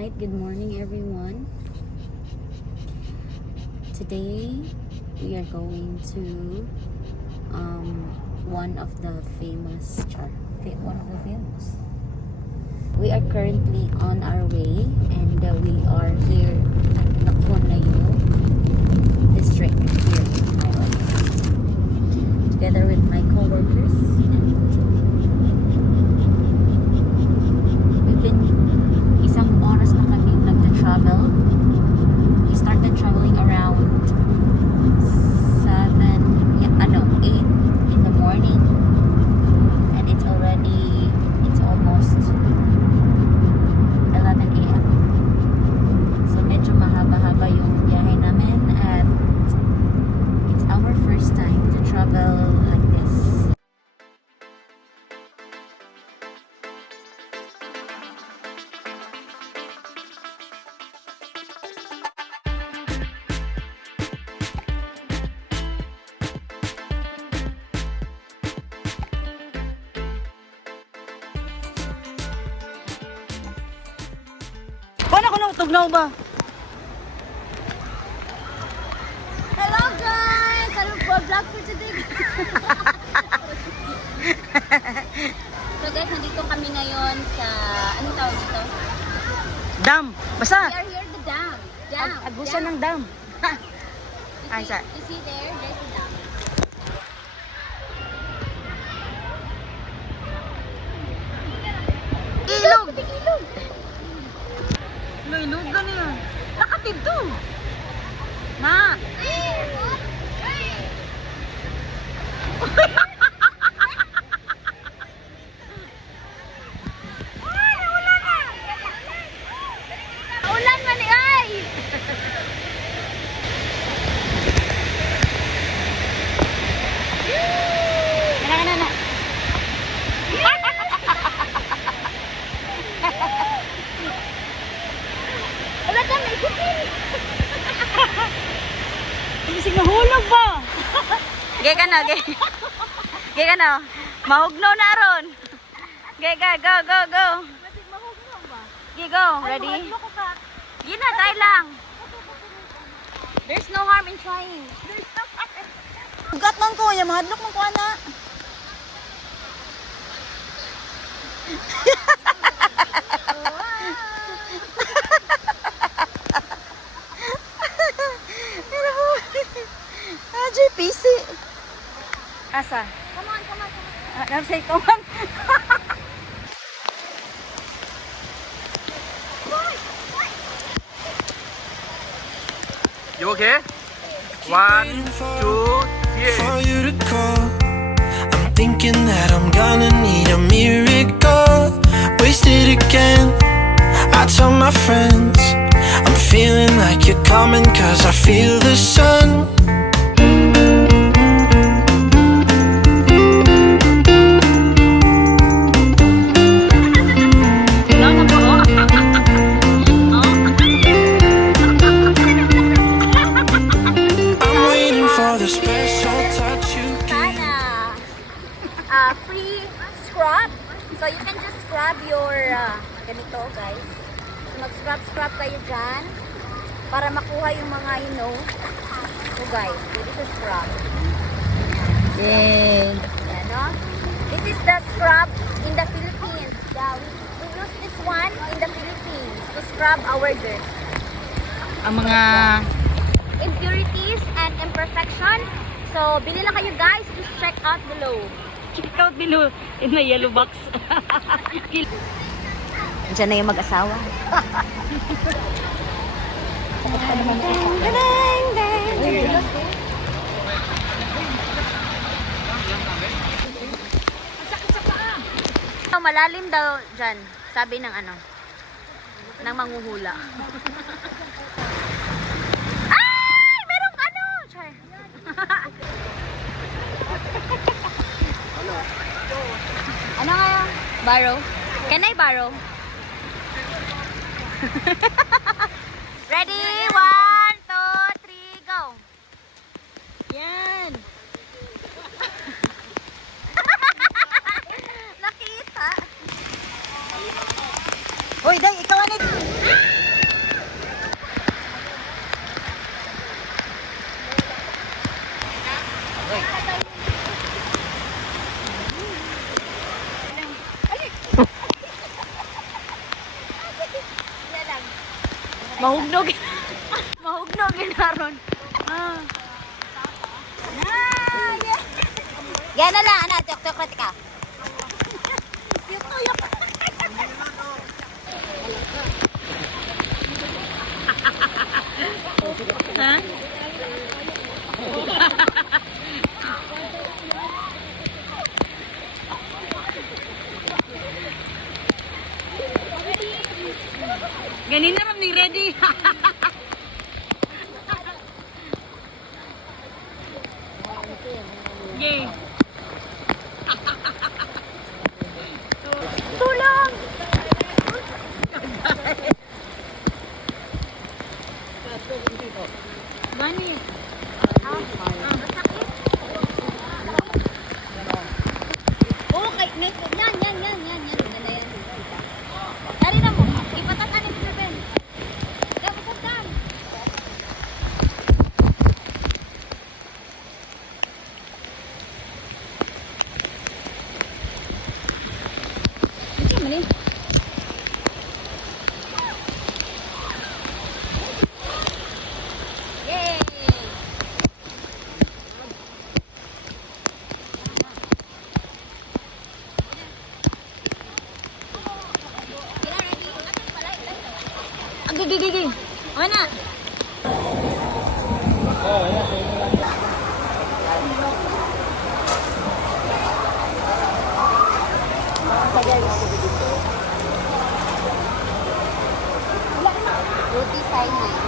Alright, good morning everyone. Today we are going to one of the famous we are currently on our way, and we are here at Nakunayo district here in Taiwan, together with my co-workers, and we've been isang oras na kami nagta-travel. We started traveling around 8 in the morning, and it's almost 11 a.m. So medyo mahaba-haba yung biyahe namin, at it's our first time to travel like this. Paano ko nang tugnaw ba? Hello guys! Ano po vlog for today? So guys, nandito kami ngayon sa, anong tawag dito? Dam! Basta! We are here at the dam. Dam. Agusan ng dam. Ay, sa. You see there? There's the dam. Ilog! Ilog! Ilog gani yan. Nakatid to. Na! Ulan man ay! Na. Wala ka, may ikutin! Isig nahulog ba? Gaya ka na, gaya. Gaya ka na. Mahugno na ron. Gaya ka, go, go, go. Gaya, go. Ready? Gina, tayo lang. There's no harm in trying. Ugat man ko, yung mahadlok man ko, ana. JPC. Asa? Come on, come on, come on. Namsay, come on. You okay? 1, 2, 3. For you to call, I'm thinking that I'm gonna need a miracle. Wasted again. I tell my friends I'm feeling like you're coming, 'cause I feel the sun. I'm waiting for the special touch you give. Sana free scrub. So you can just scrub your ganito guys. So mag-scrub kayo dyan para makuha yung mga So guys, this is scrub. Yay. Yan, no? This is the scrub in the Philippines. Yeah, we use this one in the Philippines to scrub our dirt. Ang mga Impurities and imperfection. So, bili lang kayo guys. Just check out below. check out below in the yellow box. Diyan na yung mag-asawa. Malalim daw dyan. Sabi ng ng manghuhula. Ay! Merong Char. Ano nga? Borrow? Can I borrow? Ready? 1, 2, 3, go! Yan. Nakita. Hoy, day, ikaw ano? Mahugnog. Mahugnog yun aron. Ah. Yan na lang, anak. Tok-tok ka. Ha? Ganin na rin ready. Yay. Tulong! Gani. Okay, yan. Yan na yan. Dari na mo. Ipatatanin ko sa Ben. Dapat sa dam. Ano man eh? Yay! Gigi. O na. Roti Shanghai.